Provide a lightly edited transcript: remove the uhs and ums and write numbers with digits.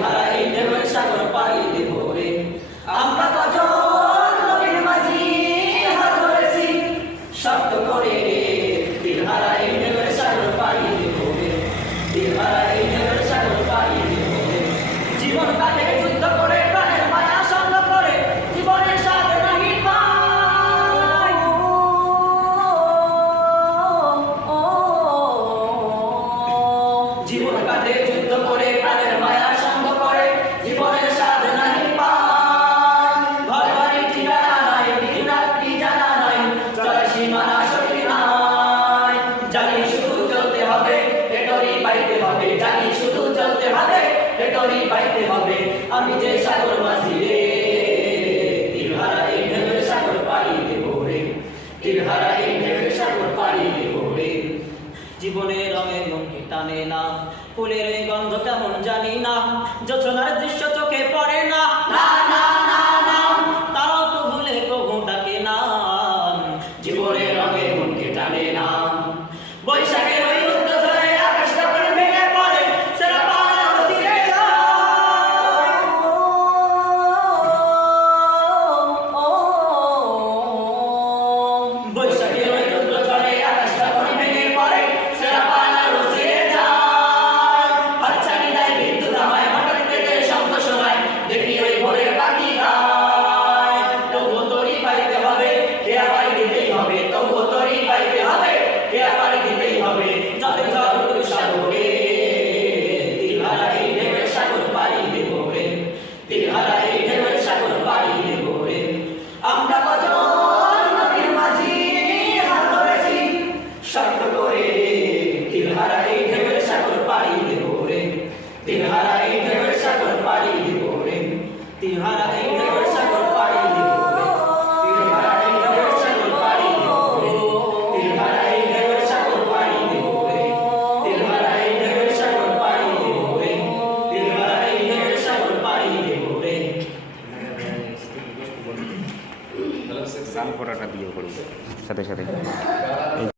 তিলহারা এই ঢেউয়ের সাগর পাড়ি দেব রে। আমরা কজন নবীর মাঝি হাত ধরেছি শক্ত করে রে। তিলহারা এই ঢেউয়ের সাগর পাড়ি দেব রে। তিলহারা এই ঢেউয়ের সাগর পাড়ি দেব রে। জীবন কাটে যুদ্ধ করে প্রাণের মায়া সঙ্গ করে জীবনের সাথে নাহি পাই। জীবন কাটে যুদ্ধ করে প্রাণের মায়া সঙ্গ করে জীবনের সাথে নাহি পাই। ঘর বাড়ি ঠিকানা নাই দিন রাত্রি জানা নাই চলার সীমানা শক্তি নাই। জানি শুধু চলতে হবে পেটরি পাইতে হবে। জানি শুধু চলতে হবে পেটরি পাইতে হবে। আমি যে সাগর মাঝি রে। তিলহারা এই ঢেউয়ের সাগর পাড়ি দেব রে। তিলহারা এই ঢেউয়ের সাগর পাড়ি দেব রে। জীবনের রঙে মনকে টানে না ফুলের এই গন্ধ কেমন জানি না। যোছনার দৃশ্য চোখে পড়ে না না না না না। তারাও তো ভুলে কবু ডাকে না। জীবনের রঙে মনকে টানে না। বৈশাখের ওই রুদ্র ধরে আকাশ যখন ভেঙে পড়ে সেরা পাড়া বসিয়ে যায়। বৈশাখের ওই রুদ্র ধরে আকাশ যখন ভেঙে পড়ে সেরা পাড়া বসিয়ে যায়। হাতছানি দেয় বিদ্যুৎ আমায় হঠাৎ থেকে শব্দ শোনায় দেখি ওই ভোরের পাখি গায়। তবুও তরি পাইতে হবে খেয়া পাড়ি দিতেই হবে। তবুও তরি পাইতে হবে খেয়া পাড়ি দিতেই হবে। যাতে জল উঠুক সাগরে। তিলহারা এই ঢেউয়ের সাগর পাড়ি দেব রে। তিলহারা এই ঢেউয়ের সাগর পাড়ি দেব রে। আমরা কজন নদীর মাঝি হাত ধরেছি শক্ত করে রে। তিলহারা এই ঢেউয়ের সাগর পাড়ি দেব রে। তিলহারা এই ঢেউয়ের সাগর পাড়ি দেব রে। তিলহারা এই ঢেউয়ের সাগর পাড়ি দেব রে। তিলহারা এই ঢেউয়ের সাগর পাড়ি দেব রে। তিলহারা এই ঢেউয়ের সাগর পাড়ি দেব রে। তিলহারা এই ঢেউয়ের সাগর পাড়ি দেব রে। তিলহারা এই ঢেউয়ের সাগর পাড়ি দেব রে। গান করাটা দিয়ে করবো সাথে সাথে